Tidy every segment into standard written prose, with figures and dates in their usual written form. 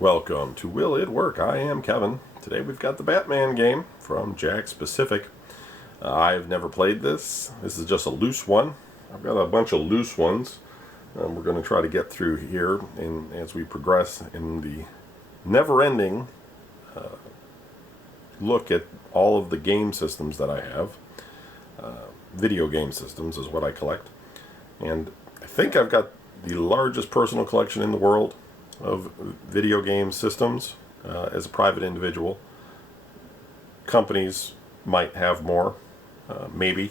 Welcome to Will It Work? I am Kevin. Today we've got the Batman game from Jakks Pacific. I've never played this. This is just a loose one. I've got a bunch of loose ones. We're going to try to get through here and as we progress in the never-ending look at all of the game systems that I have. Video game systems is what I collect. And I think I've got the largest personal collection in the world of video game systems as a private individual. Companies might have more, maybe.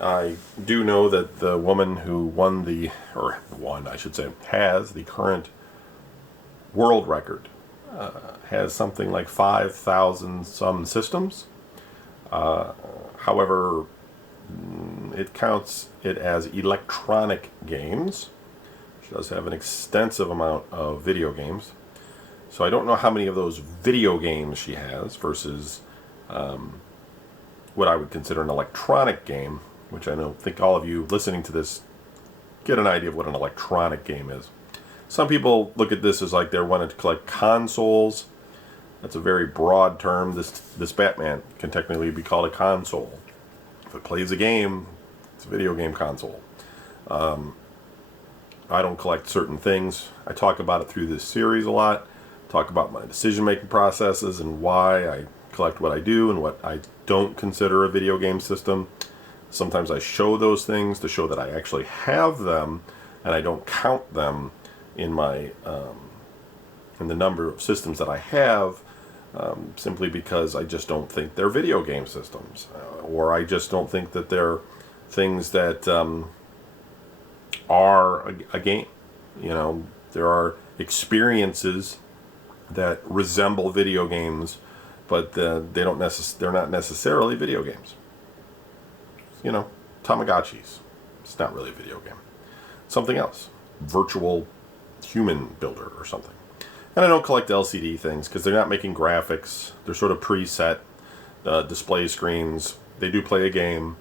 I do know that the woman who has the current world record, has something like 5,000 some systems. However, it counts it as electronic games. She does have an extensive amount of video games. So I don't know how many of those video games she has versus what I would consider an electronic game, which I think all of you listening to this get an idea of what an electronic game is. Some people look at this as like they're wanting to collect consoles. That's a very broad term. This Batman can technically be called a console. If it plays a game, it's a video game console. I don't collect certain things. I talk about it through this series a lot. Talk about my decision-making processes and why I collect what I do and what I don't consider a video game system. Sometimes I show those things to show that I actually have them, and I don't count them in my in the number of systems that I have, simply because I just don't think they're video game systems, or I just don't think that they're things that are a game. You know, there are experiences that resemble video games, but they're not necessarily video games. You know, Tamagotchis. It's not really a video game. Something else. Virtual human builder or something. And I don't collect LCD things because they're not making graphics. They're sort of preset display screens. They do play a game.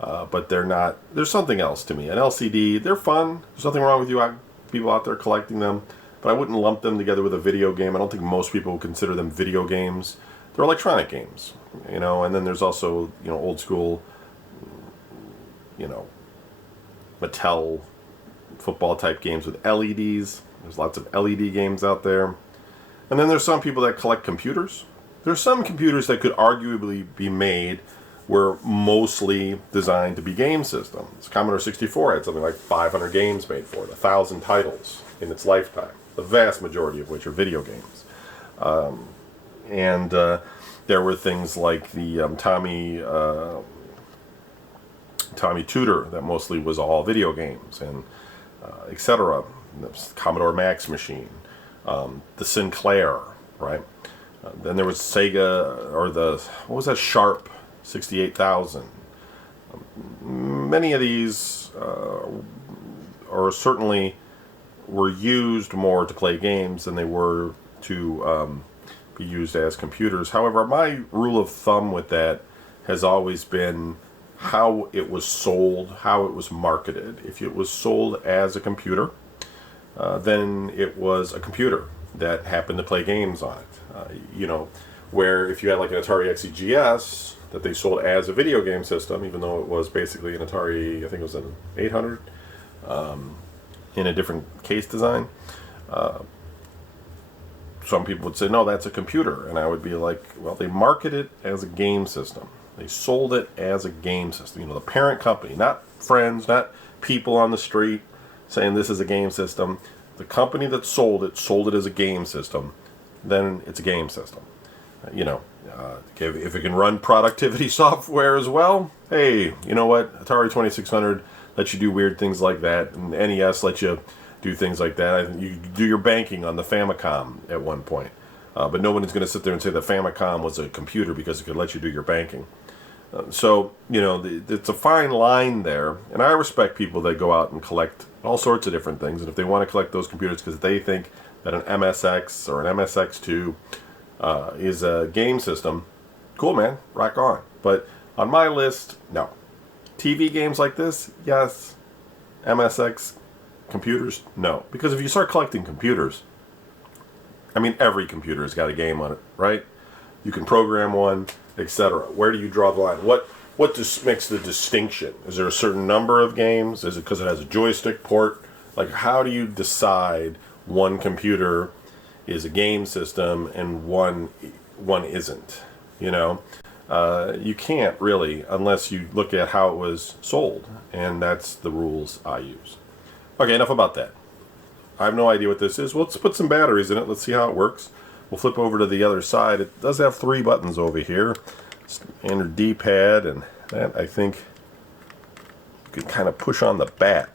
But they're not. There's something else to me. An LCD, they're fun. There's nothing wrong with people out there collecting them, but I wouldn't lump them together with a video game. I don't think most people would consider them video games. They're electronic games, you know. And then there's also, you know, old school, you know, Mattel football type games with LEDs. There's lots of LED games out there. And then there's some people that collect computers. There's some computers that could arguably be made were mostly designed to be game systems. Commodore 64 had something like 500 games made for it, 1,000 titles in its lifetime, the vast majority of which are video games. And there were things like the Tommy Tudor that mostly was all video games, and etc. The Commodore Max machine, the Sinclair, right? Then there was Sega, or what was that, Sharp 68,000. Many of these or certainly were used more to play games than they were to be used as computers. However, my rule of thumb with that has always been how it was sold, how it was marketed. If it was sold as a computer, then it was a computer that happened to play games on it. You know, where if you had like an Atari XEGS that they sold as a video game system, even though it was basically an Atari, I think it was an 800, in a different case design. Some people would say, no, that's a computer. And I would be like, well, they marketed it as a game system. They sold it as a game system. You know, the parent company, not friends, not people on the street saying this is a game system. The company that sold it as a game system. Then it's a game system. You know, if it can run productivity software as well, hey, you know what? Atari 2600 lets you do weird things like that, and NES lets you do things like that. You do your banking on the Famicom at one point, but no one is going to sit there and say the Famicom was a computer because it could let you do your banking. So, you know, it's a fine line there, and I respect people that go out and collect all sorts of different things, and if they want to collect those computers because they think that an MSX or an MSX2 is a game system, cool, man, rock on. But on my list, no. TV games like this, yes. MSX computers, no. Because if you start collecting computers, I mean, every computer has got a game on it, right? You can program one, etc. Where do you draw the line? What makes the distinction? Is there a certain number of games? Is it because it has a joystick port? Like, how do you decide one computer is a game system and one isn't? You know, you can't really unless you look at how it was sold, and that's the rules I use. Okay, enough about that. I have no idea what this is. Well, let's put some batteries in it. Let's see how it works. We'll flip over to the other side. It does have 3 buttons over here. Standard D-pad, and that, I think, you can kind of push on the bat.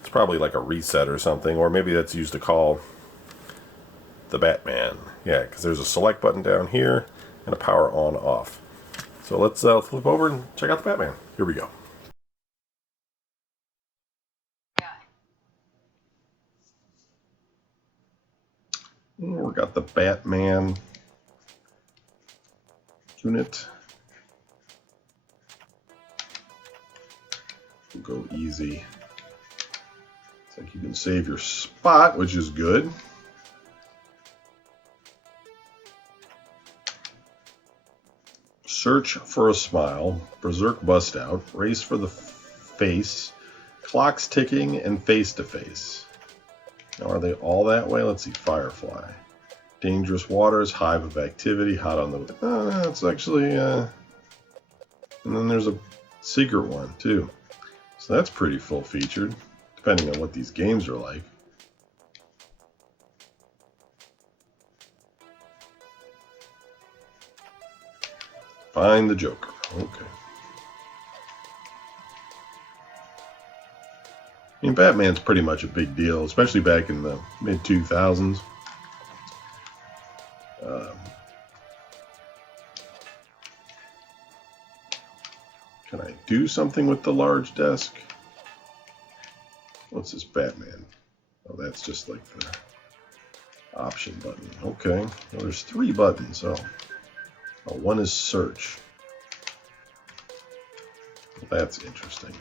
It's probably like a reset or something, or maybe that's used to call the Batman. Yeah, because there's a select button down here and a power on-off. So let's flip over and check out the Batman. Here we go. We got the Batman unit. We'll go easy. It's like you can save your spot, which is good. Search for a smile, berserk bust out, race for the face, clocks ticking, and face to face. Now, are they all that way? Let's see. Firefly. Dangerous waters, hive of activity, hot on the... it's actually... And then there's a secret one, too. So that's pretty full-featured, depending on what these games are like. Find the Joker. Okay. I mean, Batman's pretty much a big deal, especially back in the mid-2000s. Can I do something with the large desk? What's this Batman? Oh, that's just like the option button. Okay. Well, there's 3 buttons. Oh, one is search. Well, that's interesting.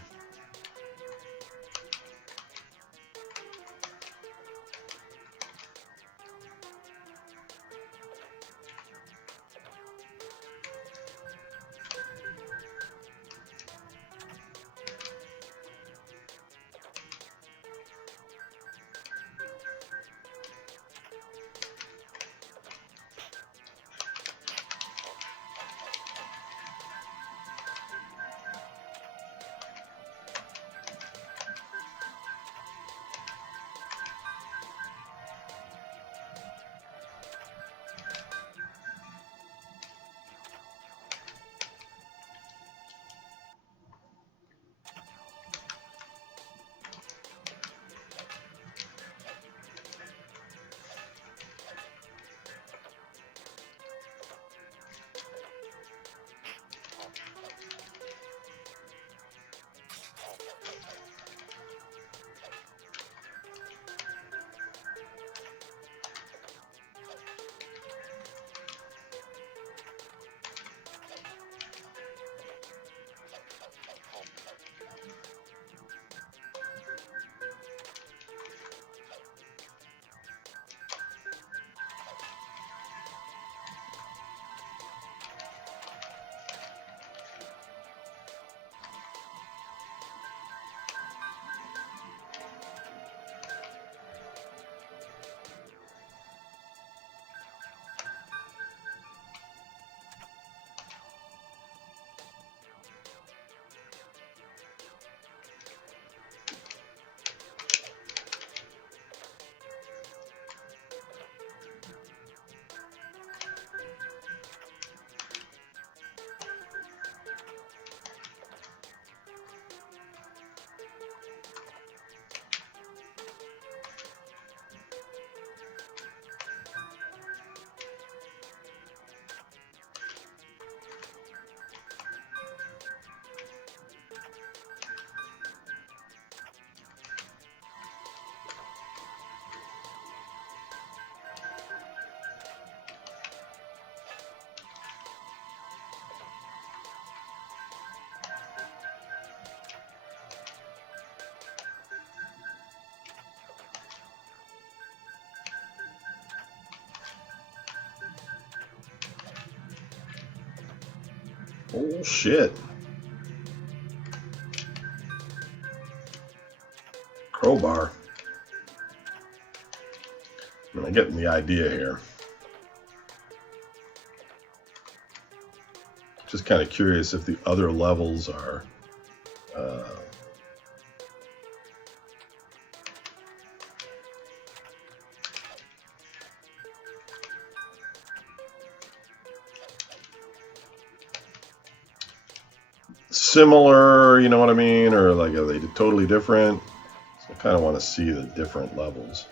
Oh, shit. Crowbar. I'm getting the idea here. Just kind of curious if the other levels are similar, you know what I mean? Or like, are they totally different? So I kind of want to see the different levels.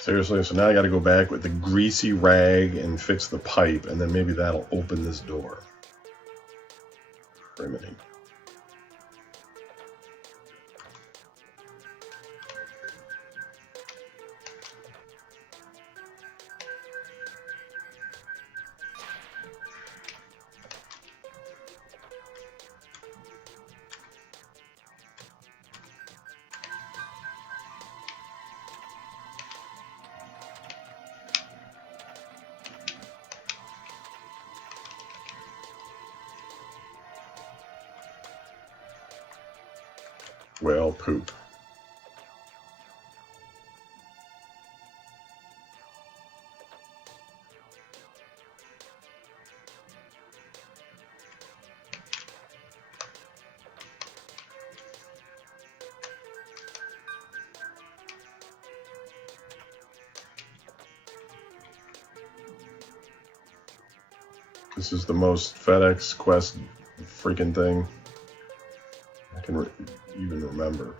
Seriously, so now I got to go back with the greasy rag and fix the pipe, and then maybe that'll open this door. Criminy. Well, poop. This is the most FedEx Quest freaking thing I can even remember.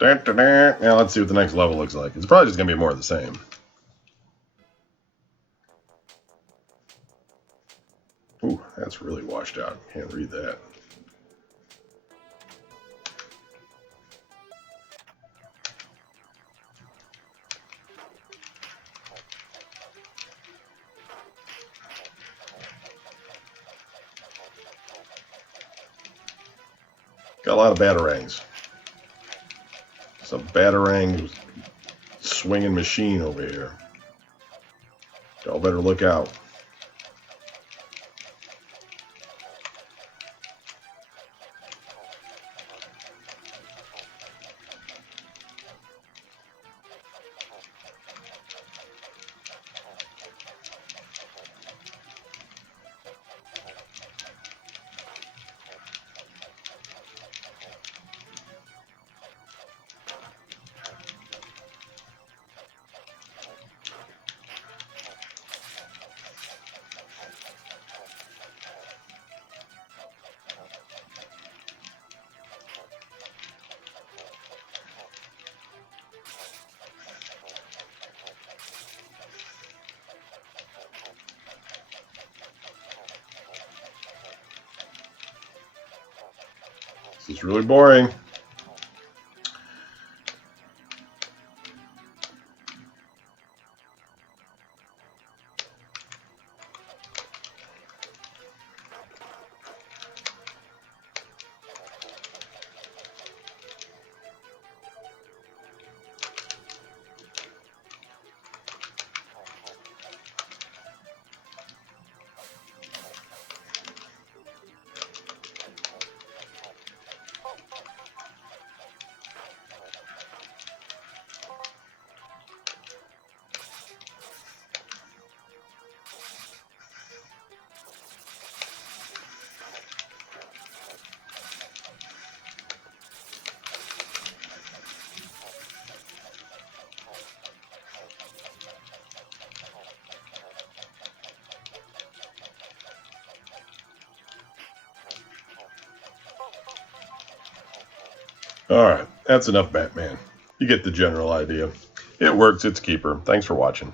Now let's see what the next level looks like. It's probably just going to be more of the same. Ooh, that's really washed out. Can't read that. Got a lot of batarangs. It's a batarang swinging machine over here. Y'all better look out. This is really boring. Alright, that's enough Batman. You get the general idea. It works, it's a keeper. Thanks for watching.